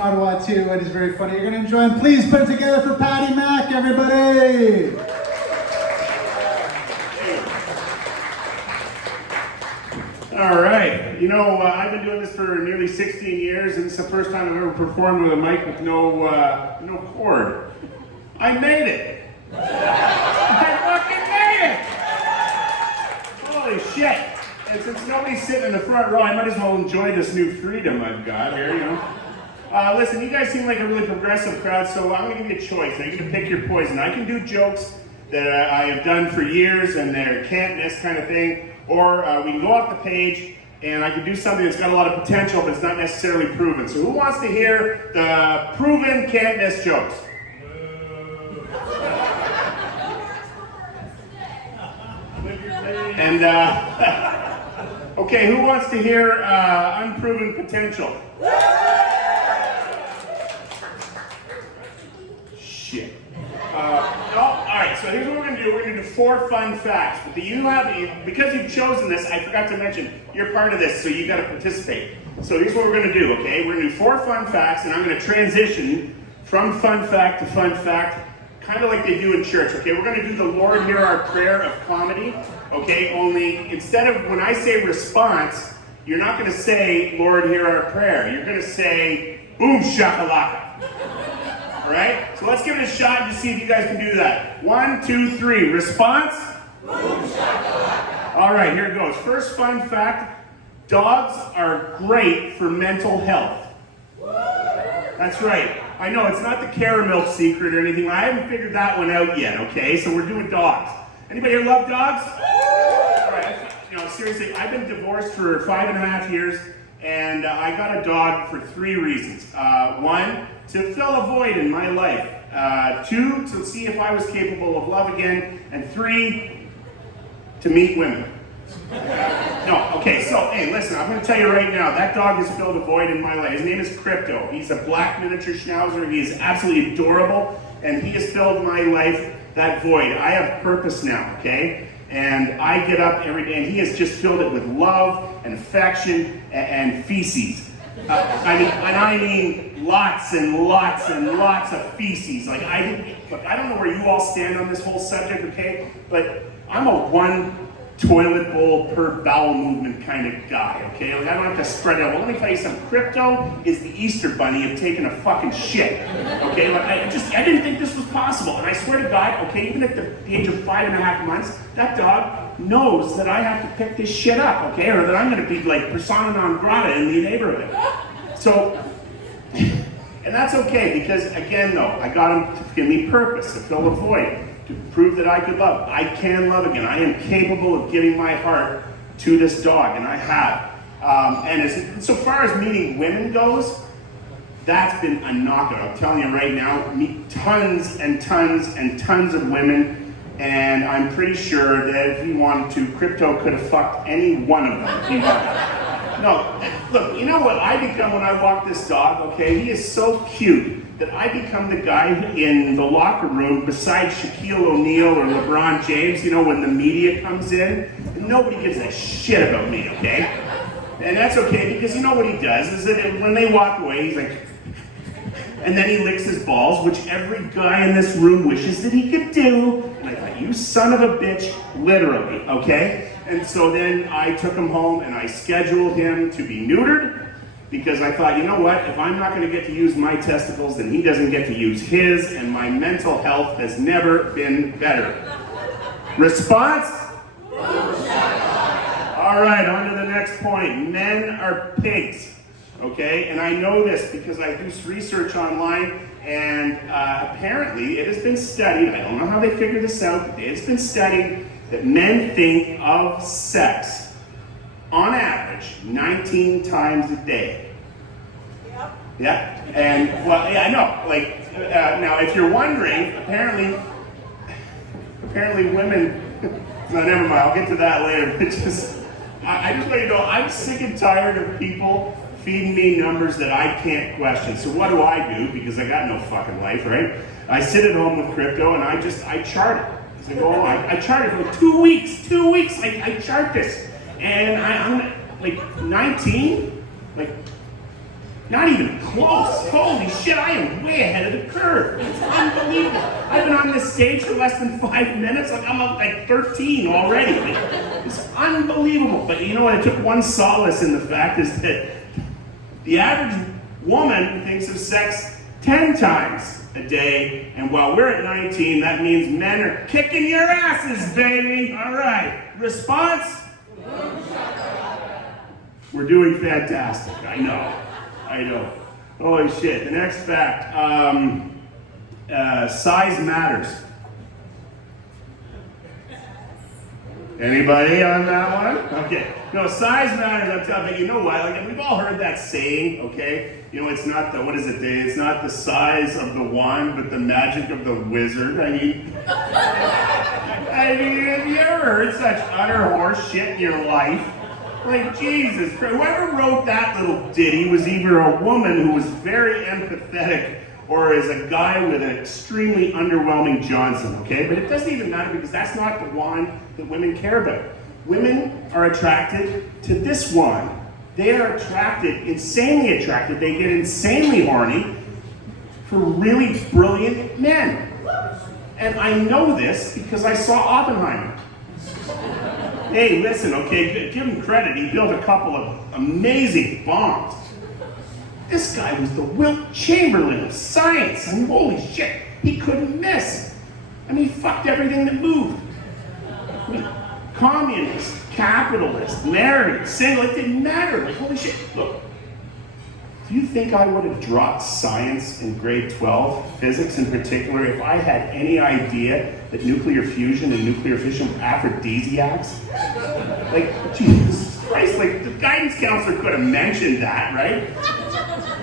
Ottawa too. It is very funny. You're going to enjoy him. Please put it together for Paddy Mack, everybody. All right. You know, I've been doing this for nearly 16 years, and it's the first time I've ever performed with a mic with no cord. I made it. I fucking made it. Holy shit. And since nobody's sitting in the front row, I might as well enjoy this new freedom I've got here, you know. Listen, you guys seem like a really progressive crowd, so I'm going to give you a choice. Now, you're going to pick your poison. I can do jokes that I have done for years, and they're can't miss kind of thing. Or we can go off the page, and I can do something that's got a lot of potential, but it's not necessarily proven. So who wants to hear the proven can't miss jokes? And, okay, who wants to hear unproven potential? Shit. Alright, so here's what we're going to do. We're going to do 4 fun facts. But because you've chosen this, I forgot to mention, you're part of this, so you got to participate. So here's what we're going to do, okay? We're going to do 4 fun facts, and I'm going to transition from fun fact to fun fact, kind of like they do in church, okay? We're going to do the Lord Hear Our Prayer of comedy, okay? Only instead of when I say response, you're not going to say, Lord, hear our prayer. You're going to say, boom shakalaka. All right? So let's give it a shot and just see if you guys can do that. 1, 2, 3. Response? Boom shakalaka. All right, here it goes. First fun fact, dogs are great for mental health. That's right. I know, it's not the caramel secret or anything. I haven't figured that one out yet, okay? So we're doing dogs. Anybody here love dogs? All right. You know, seriously, I've been divorced for 5.5 years, and I got a dog for 3 reasons. 1, to fill a void in my life. 2, to see if I was capable of love again. And 3, to meet women. No, okay, so, hey, listen, I'm going to tell you right now, that dog has filled a void in my life. His name is Crypto. He's a black miniature schnauzer. He is absolutely adorable, and he has filled my life, that void. I have purpose now, okay? And I get up every day, and he has just filled it with love and affection and feces. I mean lots and lots and lots of feces. Look, I don't know where you all stand on this whole subject, okay? But I'm a 1 toilet bowl per bowel movement kind of guy, okay? Like, I don't have to spread out. Well, let me tell you something. Crypto is the Easter bunny of taking a fucking shit, okay? Like, I didn't think this was possible. And I swear to God, okay, even at the age of 5.5 months, that dog knows that I have to pick this shit up, okay? Or that I'm gonna be like persona non grata in the neighborhood. So, and that's okay, because again, though, I got him to give me purpose, to fill a void, to prove that I could love. I can love again. I am capable of giving my heart to this dog, and I have. And so far as meeting women goes, that's been a knockout. I'm telling you right now, meet tons and tons and tons of women, and I'm pretty sure that if he wanted to, Crypto could have fucked any one of them if he wanted. No, look, you know what I become when I walk this dog, okay? He is so cute that I become the guy in the locker room beside Shaquille O'Neal or LeBron James, you know, when the media comes in, and nobody gives a shit about me, okay? And that's okay, because you know what he does, is that when they walk away, he's like, and then he licks his balls, which every guy in this room wishes that he could do. And I thought, you son of a bitch, literally, okay? And so then I took him home and I scheduled him to be neutered, because I thought, you know what, if I'm not going to get to use my testicles, then he doesn't get to use his, and my mental health has never been better. Response? All right, on to the next point. Men are pigs, okay? And I know this because I do research online, and apparently it has been studied, I don't know how they figured this out, but it's been studied that men think of sex on average 19 times a day. Yep. Yeah, and well, yeah, I know. Like now, if you're wondering, apparently women. No, never mind. I'll get to that later. I just want you to know, I'm sick and tired of people feeding me numbers that I can't question. So what do I do? Because I got no fucking life, right? I sit at home with Crypto and I chart it. It's like, oh, I charted for 2 weeks. 2 weeks, I chart this. And I'm like 19, like Not even close. Holy shit, I am way ahead of the curve. It's unbelievable. I've been on this stage for less than 5 minutes. Like I'm up like 13 already. Like, it's unbelievable. But you know what? I took one solace in the fact is that the average woman thinks of sex 10 times a day. And while we're at 19, that means men are kicking your asses, baby. All right. Response? We're doing fantastic. I know. Holy shit. The next fact. Size matters. Anybody on that one? Okay. No, size matters. I'm telling you. You know what? Like we've all heard that saying. Okay. You know, it's not the what is it? Dave? It's not the size of the wand, but the magic of the wizard. I mean, have you ever heard such utter horse shit in your life? Like, Jesus Christ, whoever wrote that little ditty was either a woman who was very empathetic or is a guy with an extremely underwhelming Johnson, okay? But it doesn't even matter because that's not the wand that women care about. Women are attracted to this wand. They are attracted, insanely attracted. They get insanely horny for really brilliant men. And I know this because I saw Oppenheimer. Hey, listen, okay, give him credit. He built a couple of amazing bombs. This guy was the Wilt Chamberlain of science. I mean, holy shit, he couldn't miss. I mean, he fucked everything that moved. I mean, communist, capitalist, married, single, it didn't matter. Like, holy shit. Look, do you think I would have dropped science in grade 12, physics in particular, if I had any idea that nuclear fusion and nuclear fission were aphrodisiacs? Like, Jesus Christ, like, the guidance counselor could have mentioned that, right?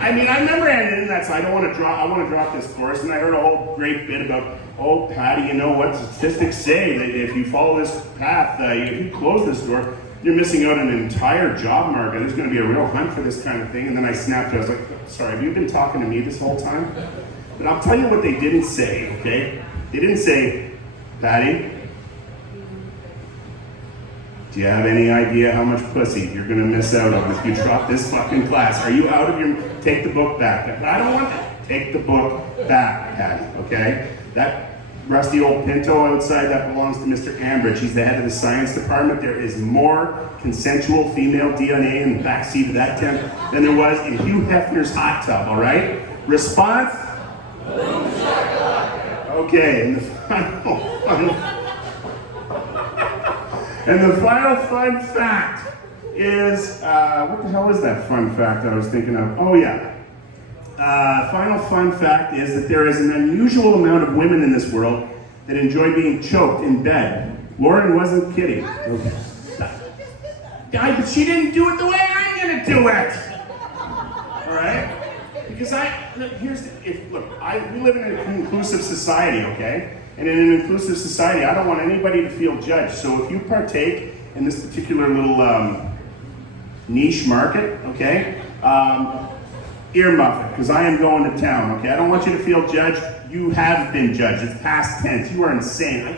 I mean, I remember handing in that, so I want to drop this course, and I heard a whole great bit about, oh, Patty, you know what statistics say, that if you follow this path, if you close this door, you're missing out on an entire job market. There's going to be a real hunt for this kind of thing. And then I snapped. I was like, sorry, have you been talking to me this whole time? But I'll tell you what they didn't say, okay? They didn't say, Patty, do you have any idea how much pussy you're going to miss out on if you drop this fucking class? Are you out of your... Take the book back. I don't want that. Take the book back, Patty, okay? That rusty old Pinto outside, that belongs to Mr. Ambridge. He's the head of the science department. There is more consensual female DNA in the backseat of that tent than there was in Hugh Hefner's hot tub, all right? Response? Okay, and the final fun fact is, what the hell is that fun fact I was thinking of? Oh yeah. Final fun fact is that there is an unusual amount of women in this world that enjoy being choked in bed. Lauren wasn't kidding. But she didn't do it the way I'm gonna do it. All right? Because we live in an inclusive society, okay? And in an inclusive society, I don't want anybody to feel judged. So if you partake in this particular little niche market, okay? Earmuff it, because I am going to town, okay? I don't want you to feel judged. You have been judged. It's past tense. You are insane. I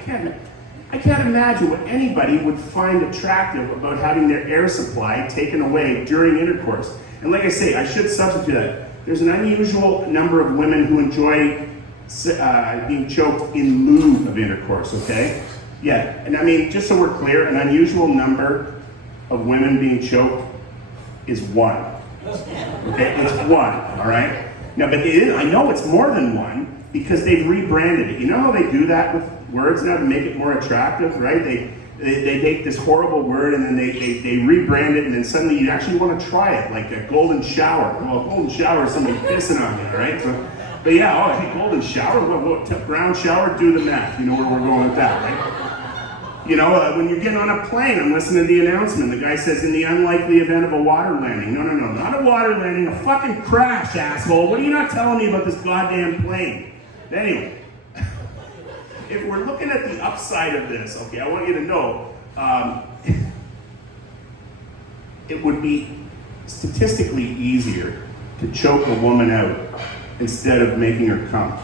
can't imagine what anybody would find attractive about having their air supply taken away during intercourse. And like I say, I should substitute that. There's an unusual number of women who enjoy being choked in lieu of intercourse, okay? Yeah, and I mean, just so we're clear, an unusual number of women being choked is one. Okay, it's one, all right? Now, but I know it's more than one because they've rebranded it. You know how they do that with words now to make it more attractive, right? They take this horrible word and then they rebrand it and then suddenly you actually want to try it, like a golden shower. Well, a golden shower is somebody pissing on you, right? So, but yeah, hey, golden shower? What, brown shower? Do the math. You know where we're going with that, right? You know, when you're getting on a plane, I'm listening to the announcement. The guy says, in the unlikely event of a water landing. No, not a water landing, a fucking crash, asshole. What are you not telling me about this goddamn plane? Anyway, if we're looking at the upside of this, okay, I want you to know, it would be statistically easier to choke a woman out instead of making her come.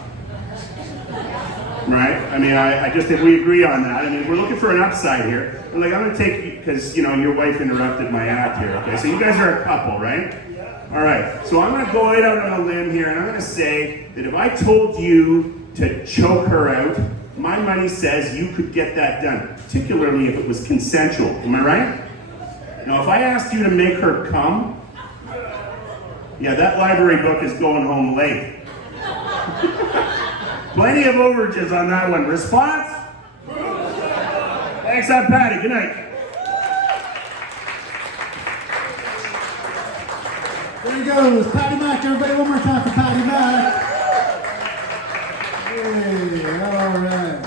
Right? I mean, if we agree on that, I mean, we're looking for an upside here. And like, I'm gonna take, because, you know, your wife interrupted my act here, okay? So you guys are a couple, right? Yeah. All right, so I'm going to go right out on a limb here, and I'm going to say that if I told you to choke her out, my money says you could get that done, particularly if it was consensual. Am I right? Now, if I asked you to make her come, yeah, that library book is going home late. Plenty of overages on that one. Response? Thanks, I'm Paddy. Good night. There he goes, Paddy Mack. Everybody, one more time for Paddy Mack. Hey, all right.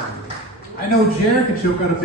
I know Jer can choke out a big